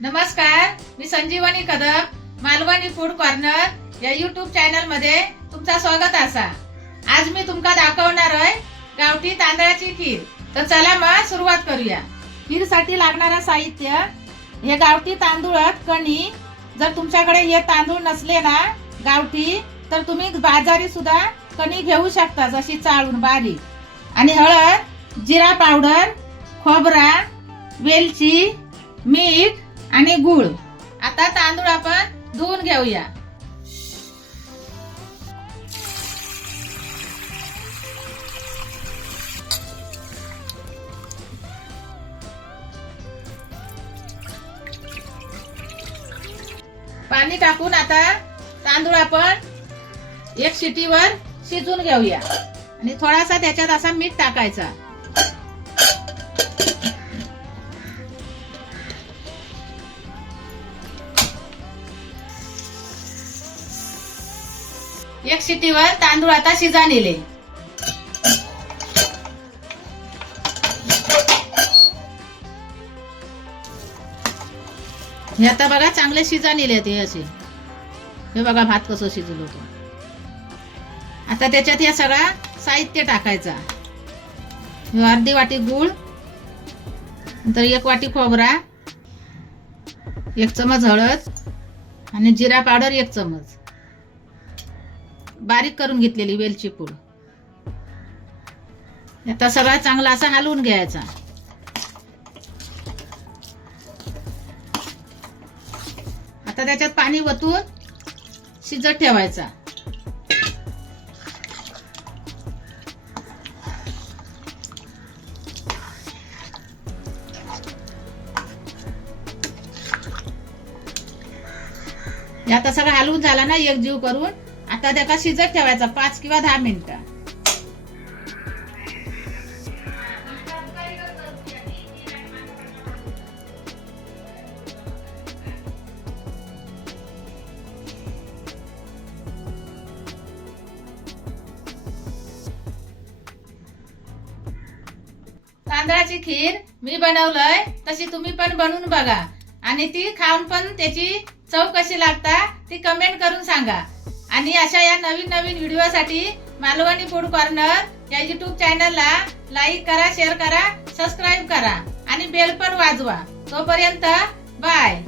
नमस्कार, मी संजीवनी Kadam Malvani food corner या YouTube channel मध्ये तुमचा स्वागत असा। आज मी तुमका दाखवणार आहे गावठी तांदळाची खीर। तर चला मग सुरुवात करूया। खीर साठी लागणारा साहित्य हे गावठी तांदूळ कणी। जर तुमच्याकडे हे तांदूळ नसले ना गावठी तर तुम्ही बाजारी सुद्धा कणी घेऊ शकता, जशी चाळून बारीक। आणि हळद, जिरा पावडर, खोबरा, वेलची, मीठ आणि गूळ। आता तांदूळ आपण धुवून घेऊया। पाणी टाकून आता तांदूळ आपण एक शिटीवर शिजून घेऊया आणि थोडासा त्याच्यात असा मीठ टाकायचा। एक शिटीवर तांदूळ आता शिजा नेले। हे आता बघा चांगले शिजा नेले ते असे। हे बघा भात कसं शिजलो होतो। आता त्याच्यात हे सगळा साहित्य टाकायचा। अर्धी वाटी गूळ, नंतर एक वाटी खोबरा, एक चमच हळद आणि जिरा पावडर एक चमच, बारीक करून घेतलेली वेलची पूड। आता सगळा चांगला असा हलवून घ्यायचा। आता त्याच्यात पाणी वतून शिजत ठेवायचा। आता सगळं हलवून झाला ना एकजीव करून, आता त्याला शिजत ठेवायचा 5 किंवा 10 मिनिटं। तांदळाची खीर मी बनवलंय, तशी तुम्ही पण बनवून बघा आणि ती खाऊन पण त्याची चव कशी लागता ती कमेंट करून सांगा। आणि अशा या नवीन नवीन व्हिडिओसाठी मालवणी फूड कॉर्नर या YouTube चॅनलला लाईक करा, शेअर करा, सबस्क्राईब करा आणि बेल पण वाजवा। तोपर्यंत बाय।